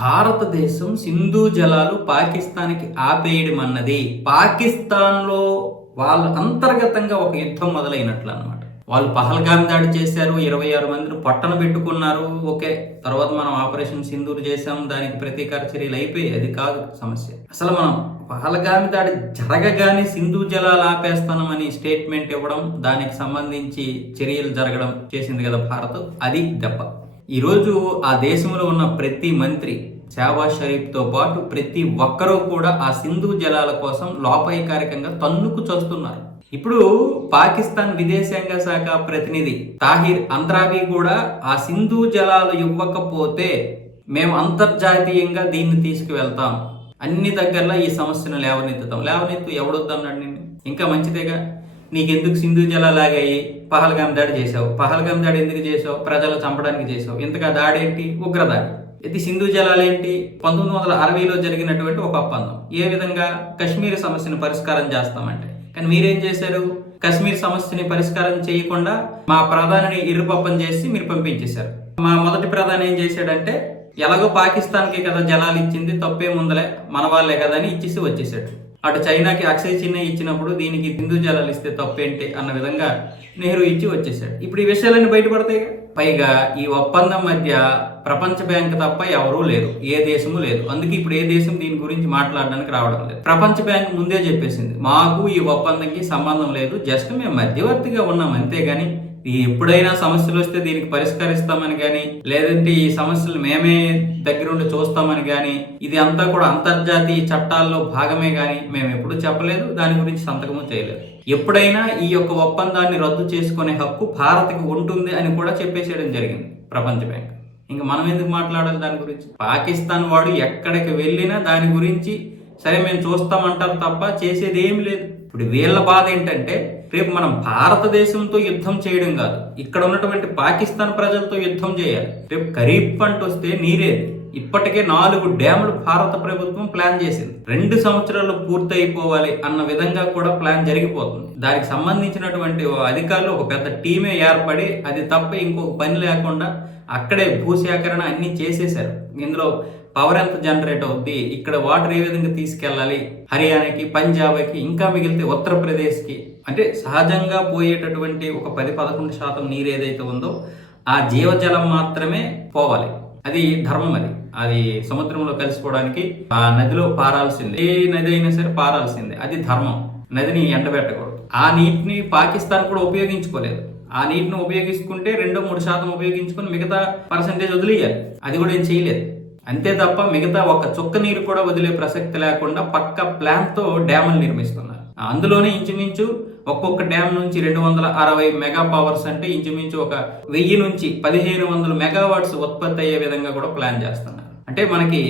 భారతదేశం సింధు జలాలు పాకిస్తాన్కి ఆపేయడం అన్నది పాకిస్తాన్లో వాళ్ళ అంతర్గతంగా ఒక యుద్ధం మొదలైనట్లు అనమాట వాళ్ళు పహల్గామ్ దాడి చేశారు ఇరవై ఆరు మందిని పట్టణ పెట్టుకున్నారు. ఓకే తర్వాత మనం ఆపరేషన్ సింధూర్ చేసాం దానికి ప్రతీకార చర్యలు అయిపోయాయి. అది కాదు సమస్య. అసలు మనం పహల్గామి దాడి జరగగానే సింధు జలాలు ఆపేస్తామని స్టేట్మెంట్ ఇవ్వడం దానికి సంబంధించి చర్యలు జరగడం చేసింది కదా భారత్. అది దెబ్బ. ఈరోజు ఆ దేశంలో ఉన్న ప్రతి మంత్రి షాబాజ్ షరీఫ్తో పాటు ప్రతి ఒక్కరూ కూడా ఆ సింధు జలాల కోసం లోపాయికారికంగా తన్నుకు చూస్తున్నారు. ఇప్పుడు పాకిస్తాన్ విదేశాంగ శాఖ ప్రతినిధి తాహిర్ అంద్రాబీ కూడా ఆ సింధు జలాలు ఇవ్వకపోతే మేము అంతర్జాతీయంగా దీన్ని తీసుకువెళ్తాం. అన్ని దగ్గరలో ఈ సమస్యను లేవనెత్తుతాం. లేవనెత్తు ఎవడొద్దన్నాడు నేను ఇంకా మంచిదేగా? నీకెందుకు సింధు జలాలాగాయి పహల్గాం దాడి చేసావు పహల్గాం దాడి ఎందుకు చేసావు ప్రజలు చంపడానికి చేసావు ఇంతగా దాడి ఏంటి ఉగ్రదాడి. ఇది సింధు జలాలు ఏంటి పంతొమ్మిది వందల అరవైలో జరిగినటువంటి ఒక ఒప్పందం. ఏ విధంగా కశ్మీర్ సమస్యను పరిష్కారం చేస్తామంటే? కానీ మీరేం చేశారు? కశ్మీర్ సమస్యని పరిష్కారం చేయకుండా మా ప్రధానిని ఇరుపప్పం చేసి మీరు పంపించేశారు. మా మొదటి ప్రధాని ఏం చేశాడంటే ఎలాగో పాకిస్తాన్కి కదా జలాలు ఇచ్చింది తప్పేముందలే మన వాళ్ళే కదా అని ఇచ్చేసి వచ్చేసాడు అటు చైనాకి అక్షయ్ చిన్న ఇచ్చినప్పుడు దీనికి హిందూ జలాలు ఇస్తే తప్పేంటి అన్న విధంగా నెహ్రూ ఇచ్చి వచ్చేసాడు ఇప్పుడు ఈ విషయాలన్నీ బయటపడతాయి పైగా ఈ ఒప్పందం మధ్య ప్రపంచ బ్యాంక్ తప్ప ఎవరూ లేరు. ఏ దేశము లేదు. అందుకే ఇప్పుడు ఏ దేశం దీని గురించి మాట్లాడడానికి రావడం లేదు. ప్రపంచ బ్యాంక్ ముందే చెప్పేసింది మాకు ఈ ఒప్పందంకి సంబంధం లేదు జస్ట్ మేము మధ్యవర్తిగా ఉన్నాం అంతేగాని ఎప్పుడైనా సమస్యలు వస్తే దీనికి పరిష్కరిస్తామని కానీ లేదంటే ఈ సమస్యలు మేమే దగ్గరుండి చూస్తామని కానీ ఇది అంతా కూడా అంతర్జాతీయ చట్టాల్లో భాగమే కానీ మేము ఎప్పుడు చెప్పలేదు దాని గురించి సంతకము చేయలేదు. ఎప్పుడైనా ఈ యొక్క ఒప్పందాన్ని రద్దు చేసుకునే హక్కు భారత్కి ఉంటుంది అని కూడా చెప్పేసేయడం జరిగింది ప్రపంచ బ్యాంక్. ఇంకా మనం ఎందుకు మాట్లాడాలి దాని గురించి? పాకిస్తాన్ వాడు ఎక్కడికి వెళ్ళినా దాని గురించి సరే మేము చూస్తామంటారు తప్ప చేసేది ఏం లేదు. ఇప్పుడు వీళ్ళ బాధ ఏంటంటే రేపు మనం భారతదేశంతో యుద్ధం చేయడం కాదు ఇక్కడ ఉన్నటువంటి పాకిస్తాన్ ప్రజలతో యుద్ధం చేయాలి. రేపు ఖరీఫ్ పంట వస్తే నీరేది ఇప్పటికే నాలుగు డ్యాములు భారత ప్రభుత్వం ప్లాన్ చేసింది. రెండు సంవత్సరాలు పూర్తయిపోవాలి అన్న విధంగా కూడా ప్లాన్ జరిగిపోతుంది. దానికి సంబంధించినటువంటి అధికారులు ఒక పెద్ద టీమే ఏర్పడి అది తప్ప ఇంకొక పని లేకుండా అక్కడే భూసేకరణ అన్ని చేసేశారు. ఇందులో పవర్ ఎంత జనరేట్ అవుద్ది ఇక్కడ వాటర్ ఏ విధంగా తీసుకెళ్ళాలి? హర్యానాకి పంజాబ్కి ఇంకా మిగిలితే ఉత్తరప్రదేశ్కి. అంటే సహజంగా పోయేటటువంటి ఒక పది పదకొండు శాతం నీరు ఏదైతే ఉందో ఆ జీవజలం మాత్రమే పోవాలి. అది ధర్మం అది. అది సముద్రంలో కలిసిపోవడానికి ఆ నదిలో పారాల్సిందే. ఏ నది అయినా సరే పారాల్సిందే. అది ధర్మం. నదిని ఎండబెట్టకూడదు. ఆ నీటిని పాకిస్తాన్ కూడా ఉపయోగించుకోలేదు. ఆ నీటిని ఉపయోగించుకుంటే రెండో మూడు శాతం ఉపయోగించుకుని మిగతా పర్సంటేజ్ వదిలేయాలి. అది కూడా ఏం చేయలేదు. అంతే తప్ప మిగతా ఒక చుక్క నీరు కూడా వదిలే ప్రసక్తి లేకుండా పక్క ప్లాన్తో డ్యాములు నిర్మిస్తున్నారు. అందులోనే ఇంచుమించు ఒక్కొక్క డ్యామ్ నుంచి రెండు వందల అరవై మెగా పవర్స్ అంటే ఇంచుమించు ఒక వెయ్యి నుంచి పదిహేను వందల మెగావాట్స్ ఉత్పత్తి అయ్యే విధంగా కూడా ప్లాన్ చేస్తున్నారు. అంటే మనకి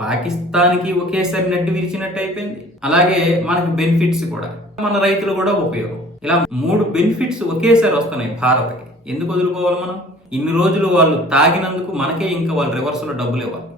పాకిస్తాన్కి ఒకేసారి నెట్ విరిచినట్టు అయిపోయింది. అలాగే మనకి బెనిఫిట్స్ కూడా. మన రైతులు కూడా ఉపయోగం. ఇలా మూడు బెనిఫిట్స్ ఒకేసారి వస్తున్నాయి భారత్కి. ఎందుకు వదులుకోవాలి మనం? ఇన్ని రోజులు వాళ్ళు తాగినందుకు మనకే ఇంకా వాళ్ళు రివర్స్లో డబ్బులు ఇవ్వాలి.